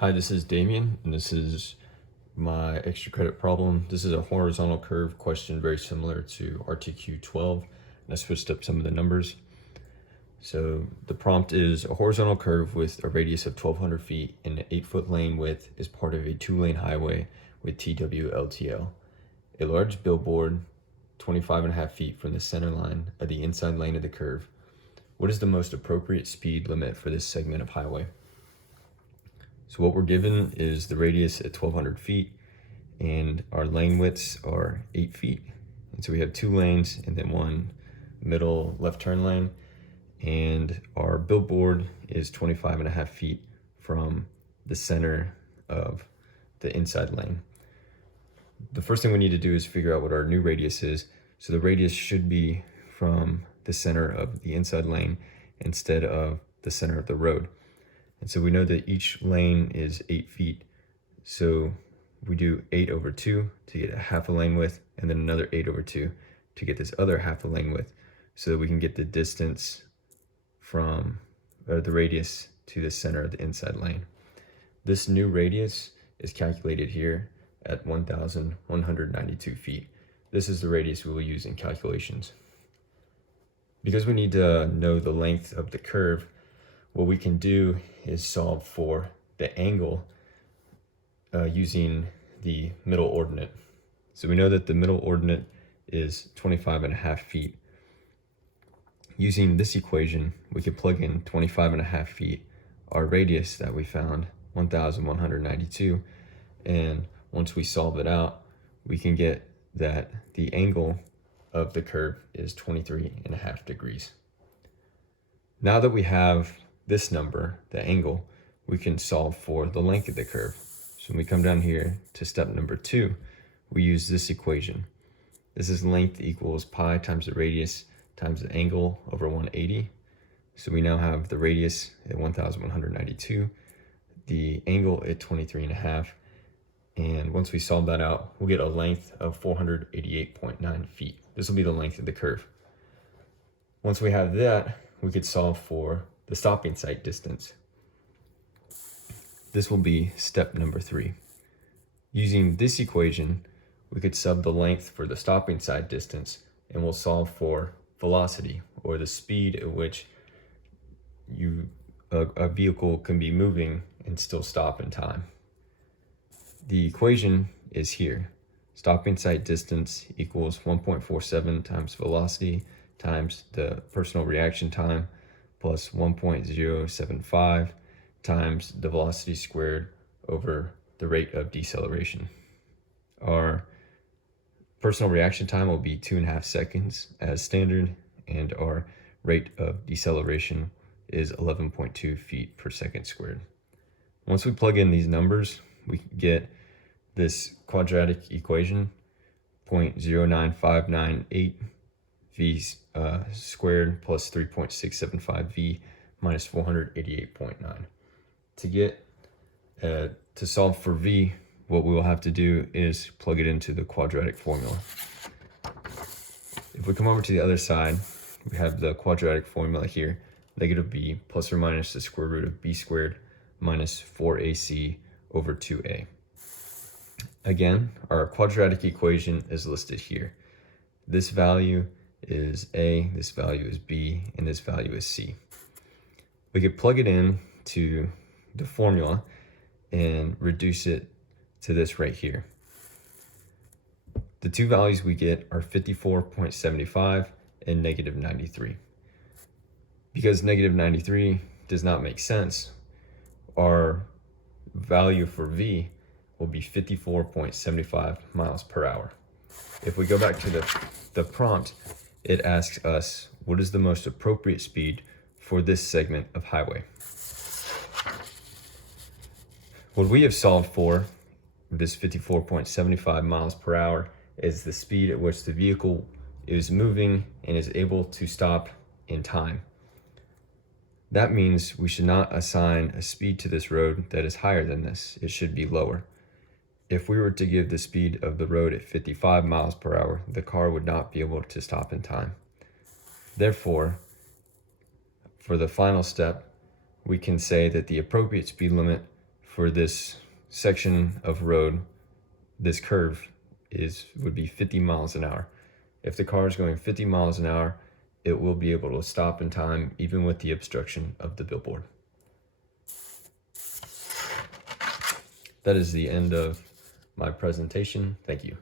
Hi, this is Damien, and this is my extra credit problem. This is a horizontal curve question very similar to RTQ 12, and I switched up some of the numbers. So the prompt is a horizontal curve with a radius of 1,200 feet and an 8-foot lane width is part of a 2-lane highway with TWLTL. A large billboard, 25.5 feet from the center line of the inside lane of the curve. What is the most appropriate speed limit for this segment of highway? So what we're given is the radius at 1,200 feet and our lane widths are 8 feet. And so we have 2 lanes and then one middle left turn lane. And our billboard is 25.5 feet from the center of the inside lane. The first thing we need to do is figure out what our new radius is. So the radius should be from the center of the inside lane instead of the center of the road. And so we know that each lane is 8 feet. So we do 8 over 2 to get a half a lane width, and then another 8 over 2 to get this other half a lane width, so that we can get the distance from, or the radius to the center of the inside lane. This new radius is calculated here at 1,192 feet. This is the radius we will use in calculations. Because we need to know the length of the curve, what we can do is solve for the angle using the middle ordinate. So we know that the middle ordinate is 25.5 feet. Using this equation, we could plug in 25.5 feet, our radius that we found, 1,192, and once we solve it out, we can get that the angle of the curve is 23.5 degrees. Now that we have this number, the angle, we can solve for the length of the curve. So when we come down here to step number 2, we use this equation. This is length equals pi times the radius times the angle over 180. So we now have the radius at 1,192, the angle at 23.5, and once we solve that out, we'll get a length of 488.9 feet. This will be the length of the curve. Once we have that, we could solve for the stopping site distance. This will be step number 3. Using this equation, we could sub the length for the stopping site distance, and we'll solve for velocity, or the speed at which a vehicle can be moving and still stop in time. The equation is here. Stopping site distance equals 1.47 times velocity times the personal reaction time plus 1.075 times the velocity squared over the rate of deceleration. Our personal reaction time will be 2.5 seconds as standard, and our rate of deceleration is 11.2 feet per second squared. Once we plug in these numbers, we get this quadratic equation, 0.09598 v squared plus 3.675 v minus 488.9. To solve for v, what we will have to do is plug it into the quadratic formula. If we come over to the other side, we have the quadratic formula here, negative b plus or minus the square root of b squared minus 4ac over 2a. Again, our quadratic equation is listed here. This value is a, this value is b, and this value is c. We could plug it in to the formula and reduce it to this right here. The two values we get are 54.75 and negative 93. Because negative 93 does not make sense, our value for v will be 54.75 miles per hour. If we go back to the prompt, it asks us, what is the most appropriate speed for this segment of highway? What we have solved for, this 54.75 miles per hour, is the speed at which the vehicle is moving and is able to stop in time. That means we should not assign a speed to this road that is higher than this. It should be lower. If we were to give the speed of the road at 55 miles per hour, the car would not be able to stop in time. Therefore, for the final step, we can say that the appropriate speed limit for this section of road, this curve would be 50 miles an hour. If the car is going 50 miles an hour, it will be able to stop in time, even with the obstruction of the billboard. That is the end of my presentation. Thank you.